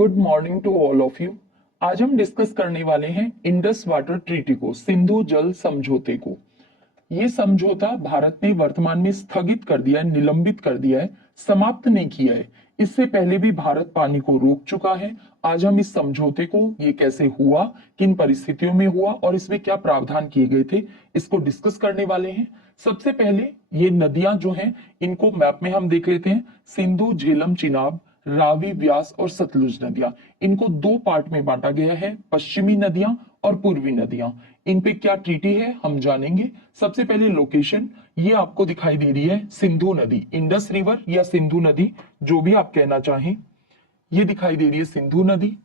Good morning to all of you. आज हम discuss करने वाले हैं इंडस वाटर ट्रीटी को, सिंधु जल समझौते को। ये समझौता भारत ने वर्तमान में स्थगित कर दिया है, निलंबित कर दिया है, समाप्त नहीं किया है। इससे पहले भी भारत पानी को रोक चुका है। आज हम इस समझौते को, ये कैसे हुआ, किन परिस्थितियों में हुआ और इसमें क्या प्रावधान किए गए थे, इसको डिस्कस करने वाले हैं। सबसे पहले ये नदियां जो हैं, इनको मैप में हम देख लेते हैं। सिंधु, झेलम, चिनाब, रावी, व्यास और सतलुज नदियां, इनको दो पार्ट में बांटा गया है, पश्चिमी नदियां और पूर्वी नदियां। इन पे क्या ट्रीटी है हम जानेंगे। सबसे पहले लोकेशन, ये आपको दिखाई दे रही है सिंधु नदी, इंडस रिवर या सिंधु नदी, जो भी आप कहना चाहें, ये दिखाई दे रही है सिंधु नदी।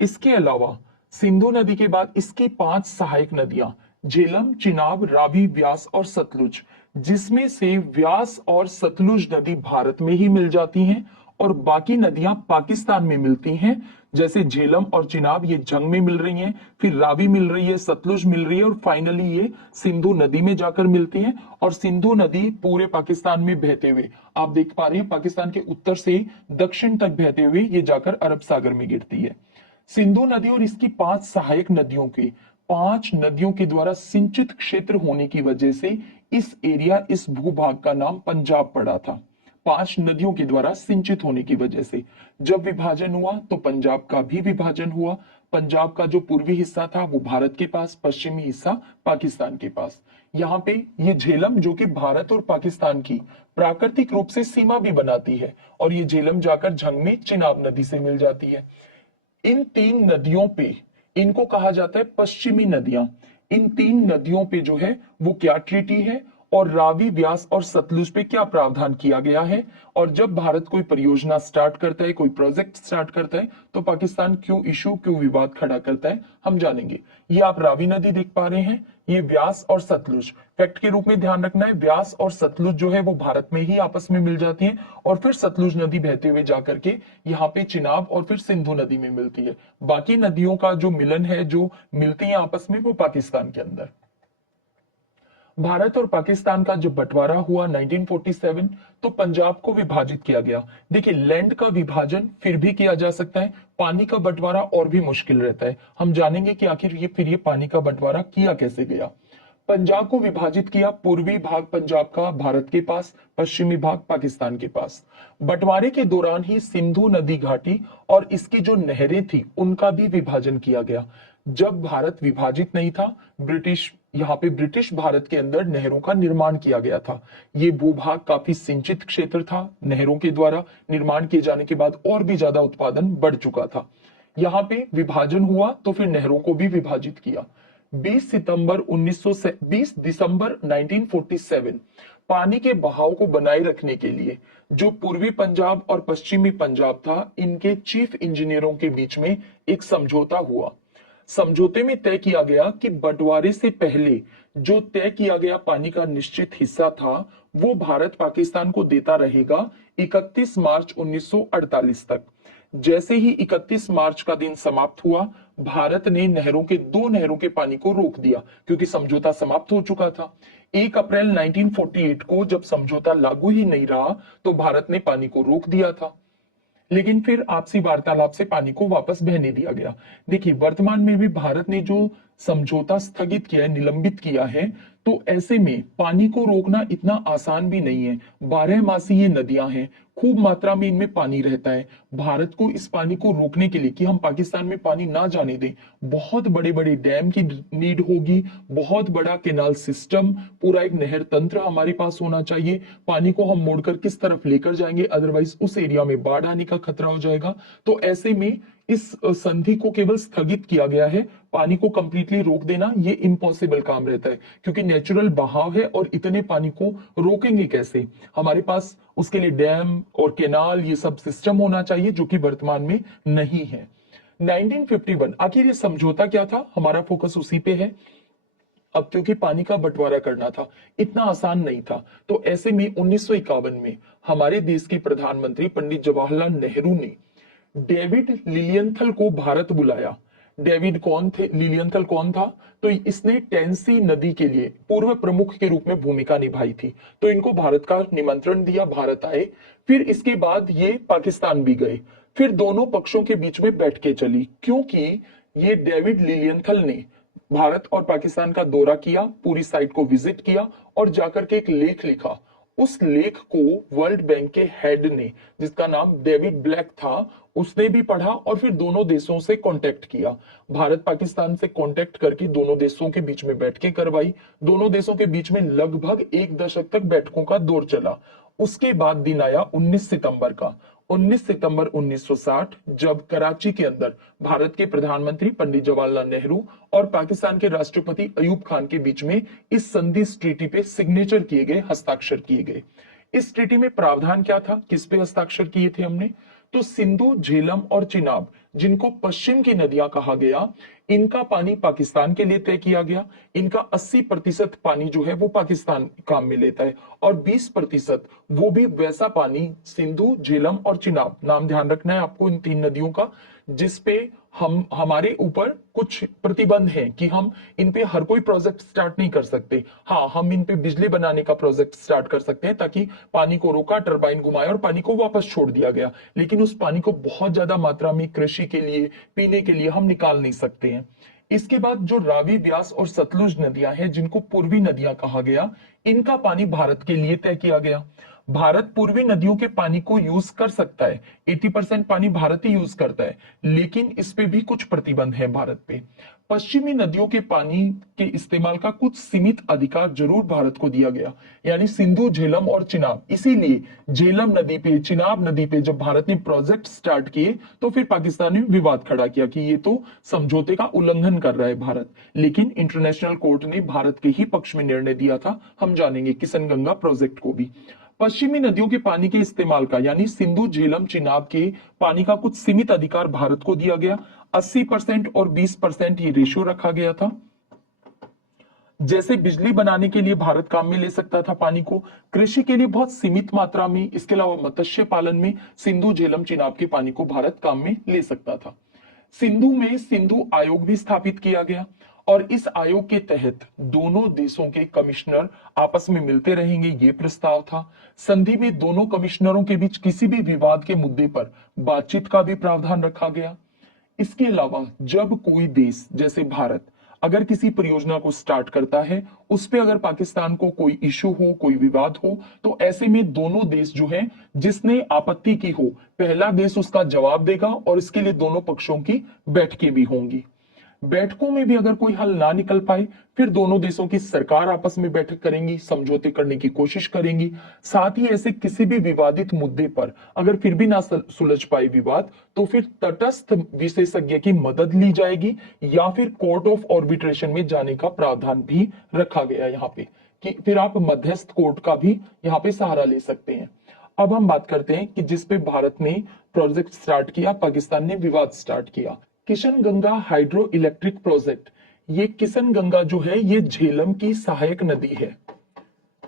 इसके अलावा सिंधु नदी के बाद इसकी 5 सहायक नदियां, झेलम, चिनाब, रावी, व्यास और सतलुज, जिसमें से व्यास और सतलुज नदी भारत में ही मिल जाती हैं और बाकी नदियां पाकिस्तान में मिलती हैं। जैसे झेलम और चिनाब ये जंग में मिल रही हैं, फिर रावी मिल रही है, सतलुज मिल रही है और फाइनली ये सिंधु नदी में जाकर मिलती हैं। और सिंधु नदी पूरे पाकिस्तान में बहते हुए आप देख पा रहे हैं, पाकिस्तान के उत्तर से दक्षिण तक बहते हुए ये जाकर अरब सागर में गिरती है। सिंधु नदी और इसकी 5 सहायक नदियों के 5 नदियों के द्वारा सिंचित क्षेत्र होने की वजह से इस एरिया, इस भूभाग का नाम पंजाब पड़ा था। 5 नदियों के द्वारा सिंचित होने की वजह से जब विभाजन हुआ तो पंजाब का भी विभाजन हुआ। पंजाब का जो पूर्वी हिस्सा था वो भारत के पास, पश्चिमी हिस्सा पाकिस्तान के पास। यहाँ पे ये झेलम, जो कि भारत और पाकिस्तान की प्राकृतिक रूप से सीमा भी बनाती है, और ये झेलम जाकर झंग में चिनाब नदी से मिल जाती है। इन 3 नदियों पे, इनको कहा जाता है पश्चिमी नदियां। इन 3 नदियों पे जो है वो क्या ट्रीटी है और रावी, व्यास और सतलुज पे क्या प्रावधान किया गया है। और जब भारत कोई परियोजना स्टार्ट करता है, कोई प्रोजेक्ट स्टार्ट करता है, तो पाकिस्तान क्यों विवाद खड़ा करता है, हम जानेंगे। ये आप रावी नदी देख पा रहे हैं, ये व्यास और सतलुज। फैक्ट के रूप में ध्यान रखना है, व्यास और सतलुज जो है वो भारत में ही आपस में मिल जाती है और फिर सतलुज नदी बहते हुए जाकर के यहाँ पे चिनाब और फिर सिंधु नदी में मिलती है। बाकी नदियों का जो मिलन है, जो मिलती है आपस में, वो पाकिस्तान के अंदर। भारत और पाकिस्तान का जब बंटवारा हुआ 1947, तो पंजाब को विभाजित किया गया। देखिए, लैंड का विभाजन फिर भी किया जा सकता है, पानी का बंटवारा और भी मुश्किल रहता है। हम जानेंगे कि आखिर ये पानी का बंटवारा किया कैसे गया। पंजाब को विभाजित किया, पूर्वी भाग पंजाब का भारत के पास, पश्चिमी भाग पाकिस्तान के पास। बंटवारे के दौरान ही सिंधु नदी घाटी और इसकी जो नहरें थी उनका भी विभाजन किया गया। जब भारत विभाजित नहीं था, ब्रिटिश भारत के अंदर नहरों का निर्माण किया गया था। ये भूभाग काफी सिंचित क्षेत्र था, नहरों के द्वारा निर्माण किए जाने के बाद और भी ज्यादा उत्पादन बढ़ चुका था। यहाँ पे विभाजन हुआ तो फिर नहरों को भी विभाजित किया। 20 दिसंबर 1947 पानी के बहाव को बनाए रखने के लिए जो पूर्वी पंजाब और पश्चिमी पंजाब था, इनके चीफ इंजीनियरों के बीच में एक समझौता हुआ। समझौते में तय किया गया कि बंटवारे से पहले जो तय किया गया पानी का निश्चित हिस्सा था, वो भारत पाकिस्तान को देता रहेगा 31 मार्च 1948 तक। जैसे ही 31 मार्च का दिन समाप्त हुआ, भारत ने 2 नहरों के पानी को रोक दिया, क्योंकि समझौता समाप्त हो चुका था। 1 अप्रैल 1948 को जब समझौता लागू ही नहीं रहा, तो भारत ने पानी को रोक दिया था। लेकिन फिर आपसी वार्तालाप से पानी को वापस बहने दिया गया। देखिए, वर्तमान में भी भारत ने जो समझौता स्थगित किया है, निलंबित किया है, तो ऐसे में पानी को रोकना इतना आसान भी नहीं है। 12 मासी ये नदियां हैं, खूब मात्रा में इनमें पानी रहता है। भारत को इस पानी को रोकने के लिए, कि हम पाकिस्तान में पानी ना जाने दें, बहुत बड़े बड़े डैम की नीड होगी, बहुत बड़ा केनाल सिस्टम, पूरा एक नहर तंत्र हमारे पास होना चाहिए। पानी को हम मोड़कर किस तरफ लेकर जाएंगे, अदरवाइज उस एरिया में बाढ़ आने का खतरा हो जाएगा। तो ऐसे में इस संधि को केवल स्थगित किया गया है। पानी को कंप्लीटली रोक देना ये इम्पॉसिबल काम रहता है, क्योंकि नेचुरल बहाव है और इतने पानी को रोकेंगे कैसे। हमारे पास उसके लिए डैम और केनाल, ये सब सिस्टम होना चाहिए, जो कि वर्तमान में नहीं है। 1951, आखिर ये समझौता क्या था, हमारा फोकस उसी पे है। अब क्योंकि पानी का बंटवारा करना था, इतना आसान नहीं था, तो ऐसे में 1951 में हमारे देश के प्रधानमंत्री पंडित जवाहरलाल नेहरू ने डेविड लिलियंथल को भारत बुलाया। डेविड कौन थे, लिलियंथल कौन था? तो इसने टेंसी नदी के लिए पूर्व प्रमुख के रूप में भूमिका निभाई थी, तो इनको भारत का निमंत्रण दिया, भारत आए। फिर इसके बाद ये पाकिस्तान भी गए। फिर दोनों पक्षों के बीच में बैठकें चली, क्योंकि ये डेविड लिलियंथल ने भारत और पाकिस्तान का दौरा किया, पूरी साइट को विजिट किया और जाकर के एक लेख लिखा। उस लेख को वर्ल्ड बैंक के हेड ने, जिसका नाम डेविड ब्लैक था, उसने भी पढ़ा और फिर दोनों देशों से कांटेक्ट किया। भारत पाकिस्तान से कांटेक्ट करके दोनों देशों के बीच में बैठकें करवाई। दोनों देशों के बीच में लगभग एक दशक तक बैठकों का दौर चला। उसके बाद दिन आया 19 सितंबर का। 19 सितंबर 1960, जब कराची के अंदर भारत के प्रधानमंत्री पंडित जवाहरलाल नेहरू और पाकिस्तान के राष्ट्रपति अयूब खान के बीच में इस संधि ट्रीटी पे सिग्नेचर किए गए, हस्ताक्षर किए गए। इस ट्रीटी में प्रावधान क्या था, किस पे हस्ताक्षर किए थे हमने? तो सिंधु, झेलम और चिनाब, जिनको पश्चिम की नदियां कहा गया, इनका पानी पाकिस्तान के लिए तय किया गया। इनका 80% पानी जो है वो पाकिस्तान काम में लेता है और 20% वो भी वैसा पानी, सिंधु, झेलम और चिनाब, नाम ध्यान रखना है आपको इन 3 नदियों का, जिसपे हमारे ऊपर कुछ प्रतिबंध हैं कि हम इन पे हर कोई प्रोजेक्ट स्टार्ट नहीं कर सकते। हाँ, हम इन पे बिजली बनाने का प्रोजेक्ट स्टार्ट कर सकते हैं ताकि पानी को रोका, टरबाइन घुमाया और पानी को वापस छोड़ दिया गया, लेकिन उस पानी को बहुत ज्यादा मात्रा में कृषि के लिए, पीने के लिए हम निकाल नहीं सकते हैं। इसके बाद जो रावी, ब्यास और सतलुज नदियां हैं, जिनको पूर्वी नदियां कहा गया, इनका पानी भारत के लिए तय किया गया। भारत पूर्वी नदियों के पानी को यूज कर सकता है, 80% पानी भारत ही यूज करता है, लेकिन इस पे भी कुछ प्रतिबंध है भारत पे। पश्चिमी नदियों के पानी के इस्तेमाल का कुछ सीमित अधिकार जरूर भारत को दिया गया, यानी सिंधु, झेलम और चिनाब। इसीलिए झेलम नदी पे, चिनाब नदी पे जब भारत ने प्रोजेक्ट स्टार्ट किए तो फिर पाकिस्तान ने विवाद खड़ा किया कि ये तो समझौते का उल्लंघन कर रहा है भारत। लेकिन इंटरनेशनल कोर्ट ने भारत के ही पक्ष में निर्णय दिया था। हम जानेंगे किशन गंगा प्रोजेक्ट को भी। पश्चिमी नदियों के पानी के इस्तेमाल का, यानी सिंधु, झेलम, चिनाब के पानी का कुछ सीमित अधिकार भारत को दिया गया। 80% और 20% ये रेशियो रखा गया था। जैसे बिजली बनाने के लिए भारत काम में ले सकता था पानी को, कृषि के लिए बहुत सीमित मात्रा में, इसके अलावा मत्स्य पालन में सिंधु, झेलम, चिनाब के पानी को भारत काम में ले सकता था। सिंधु में सिंधु आयोग भी स्थापित किया गया और इस आयोग के तहत दोनों देशों के कमिश्नर आपस में मिलते रहेंगे, ये प्रस्ताव था। संधि में दोनों कमिश्नरों के बीच किसी भी विवाद के मुद्दे पर बातचीत का भी प्रावधान रखा गया। इसके अलावा जब कोई देश, जैसे भारत, अगर किसी परियोजना को स्टार्ट करता है, उस पे अगर पाकिस्तान को कोई इशू हो, कोई विवाद हो, तो ऐसे में दोनों देश जो है, जिसने आपत्ति की हो, पहला देश उसका जवाब देगा और इसके लिए दोनों पक्षों की बैठकें भी होंगी। बैठकों में भी अगर कोई हल ना निकल पाए, फिर दोनों देशों की सरकार आपस में बैठक करेंगी, समझौते करने की कोशिश करेंगी। साथ ही ऐसे किसी भी विवादित मुद्दे पर अगर फिर भी ना सुलझ पाए विवाद, तो फिर तटस्थ विशेषज्ञ की मदद ली जाएगी या फिर कोर्ट ऑफ आर्बिट्रेशन में जाने का प्रावधान भी रखा गया यहाँ पे, कि फिर आप मध्यस्थ कोर्ट का भी यहाँ पे सहारा ले सकते हैं। अब हम बात करते हैं कि जिस पे भारत ने प्रोजेक्ट स्टार्ट किया, पाकिस्तान ने विवाद स्टार्ट किया। Kishan Ganga hydro electric project. ये किशन गंगा जो है, ये झेलम की सहायक नदी है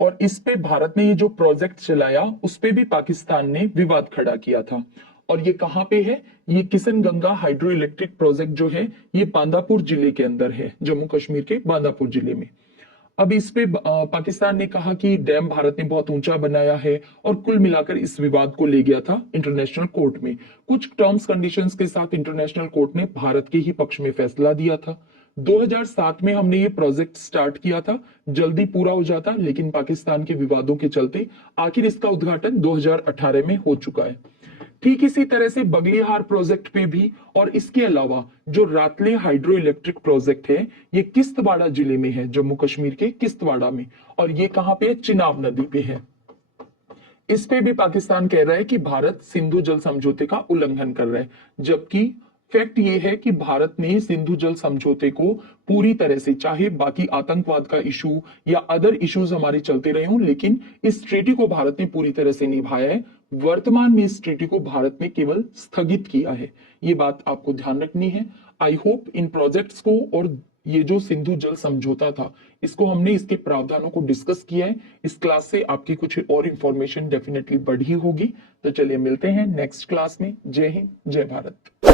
और इस पे भारत ने ये जो प्रोजेक्ट चलाया, उस पे भी पाकिस्तान ने विवाद खड़ा किया था। और ये कहां पे है? ये Kishan Ganga hydro electric project जो है, ये बांदापुर जिले के अंदर है, जम्मू कश्मीर के बांदापुर जिले में। अब इस पे पाकिस्तान ने कहा कि डैम भारत ने बहुत ऊंचा बनाया है और कुल मिलाकर इस विवाद को ले गया था इंटरनेशनल कोर्ट में। कुछ टर्म्स कंडीशंस के साथ इंटरनेशनल कोर्ट ने भारत के ही पक्ष में फैसला दिया था। 2007 में हमने ये प्रोजेक्ट स्टार्ट किया था, जल्दी पूरा हो जाता, लेकिन पाकिस्तान के विवादों के चलते आखिर इसका उद्घाटन 2018 में हो चुका है। ठीक इसी तरह से बगलिहार प्रोजेक्ट पे भी, और इसके अलावा जो रातले हाइड्रो इलेक्ट्रिक प्रोजेक्ट है, ये किश्तवाड़ा जिले में है, जम्मू कश्मीर के किश्तवाड़ा में, और ये कहां पे है? चिनाब नदी पे है। इस पे भी पाकिस्तान कह रहा है कि भारत सिंधु जल समझौते का उल्लंघन कर रहा है, जबकि फैक्ट ये है कि भारत ने सिंधु जल समझौते को पूरी तरह से, चाहे बाकी आतंकवाद का इशू या अदर इश्यूज हमारे चलते रहे हों, लेकिन इस ट्रीटी को भारत ने पूरी तरह से निभाया है। वर्तमान में इस ट्रीटी को भारत ने केवल स्थगित किया है, ये बात आपको ध्यान रखनी है। आई होप इन प्रोजेक्ट्स को और ये जो सिंधु जल समझौता था, इसको हमने, इसके प्रावधानों को डिस्कस किया है। इस क्लास से आपकी कुछ और इंफॉर्मेशन डेफिनेटली बढ़ी होगी। तो चलिए मिलते हैं नेक्स्ट क्लास में। जय हिंद, जय भारत।